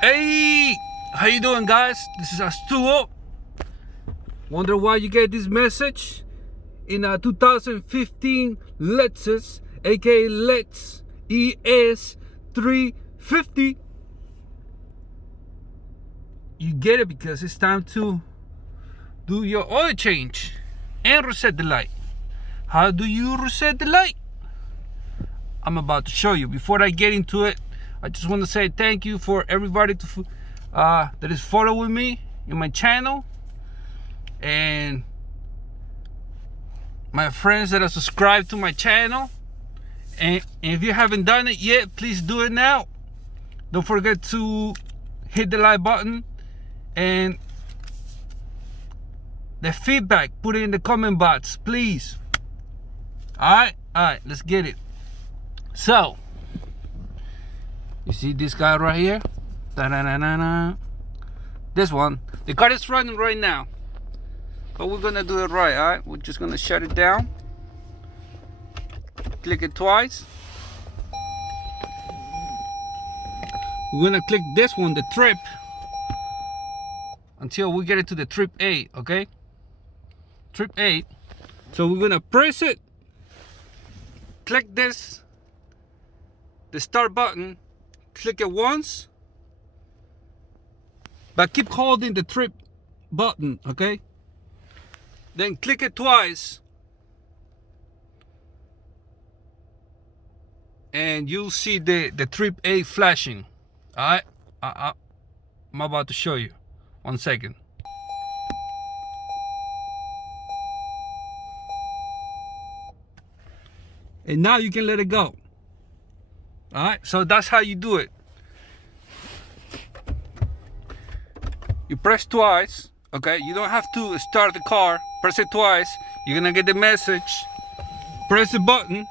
Hey, how you doing, guys? This is Astuo. Wonder why you get this message? In a 2015 Lexus, aka Lexus ES350. You get it because it's time to do your oil change and reset the light. How do you reset the light? I'm about to show you. Before I get into it, I just want to say thank you for everybody that is following me in my channel, and my friends that are subscribed to my channel. And if you haven't done it yet, please do it now. Don't forget to hit the like button, and the feedback, put it in the comment box, please. All right, let's get it. So, you see this guy right here? Da-da-da-da-da. This one. The car is running right now, but we're gonna do it right, all right? We're just gonna shut it down. Click it twice. We're gonna click this one, the trip, until we get it to the trip 8, okay? Trip 8. So we're gonna press it, click this, the start button, click it once, but keep holding the trip button, okay? Then click it twice, and you'll see the trip 8 flashing. All right, I'm about to show you. 1 second. And now you can let it go. All right, so that's how you do it. You press twice, okay? You don't have to start the car. Press it twice. You're gonna get the message. Press the button.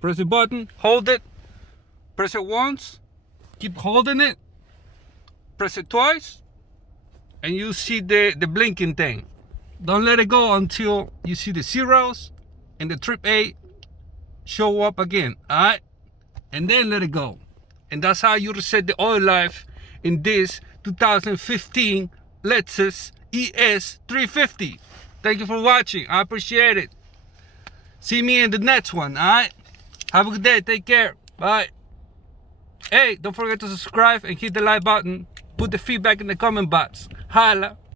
Press the button, hold it. Press it once, keep holding it. Press it twice, and you see the blinking thing. Don't let it go until you see the zeros and the trip 8 show up again, all right? And then let it go. And that's how you reset the oil life in this 2015 Lexus ES350. Thank you for watching. I appreciate it. See me in the next one, all right? Have a good day. Take care. Bye. Hey, don't forget to subscribe and hit the like button. Put the feedback in the comment box. Holla.